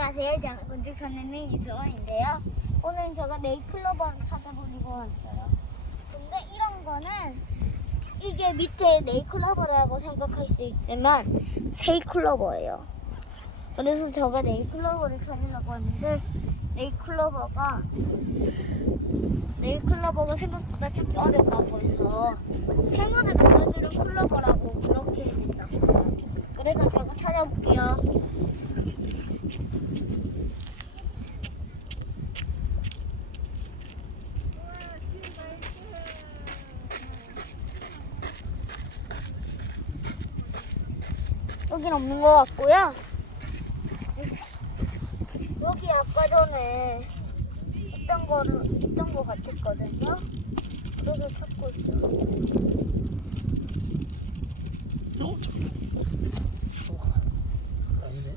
안녕하세요. 저는 건축선생님 이수원인데요. 오늘 제가 네이클로버를 찾아보려고 왔어요. 근데 이런 거는 이게 밑에 네이클로버라고 생각할 수 있지만 세이클로버예요. 그래서 제가 네이클로버를 찾으려고 하는데 네이클로버가 네이클로버가 생각보다 찾기 어렵다고 해서 생물을 나눠주는 클로버라고 그렇게 된다고 그래서 제가 찾아볼게요. 여긴 없는 것 같고요. 여기 아까 전에 있던 거를 있던 거 같았거든요. 그래서 찾고 있어요. 아니네.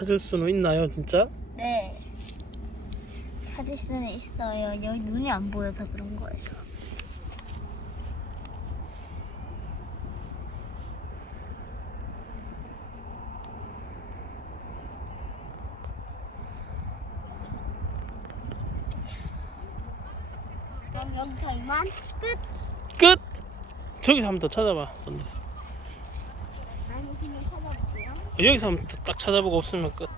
찾을 수는 있나요, 진짜? 네. 찾을 수는 있어요. 여기 눈이 안 보여서 그런 거예요. 그럼 여기서 이만 끝. 끝! 저기서 한번 더 찾아봐. 던졌어. 찾아볼게요. 여기서 한번 딱 찾아보고 없으면 끝.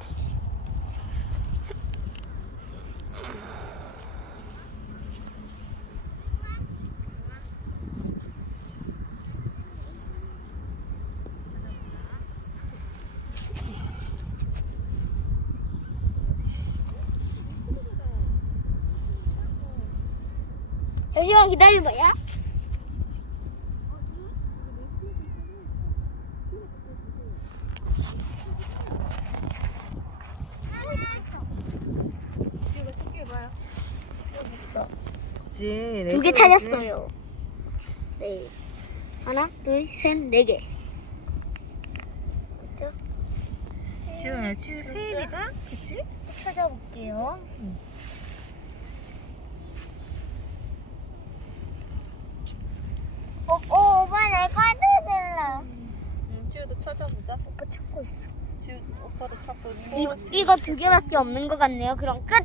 잠시만 기다려봐요. 두개네 개지. 찾았어요. 네. 하나, 둘, 셋, 네 개. 맞죠? 지우야, 지우 세일이다? 그치? 찾아볼게요. 어, 어, 오빠 내 카드 쓸래. 응, 지우도 찾아보자. 오빠 찾고 있어. 지우 오빠도 찾고 이, 있고. 이거 두 개밖에 없는 것 같네요. 그럼 끝.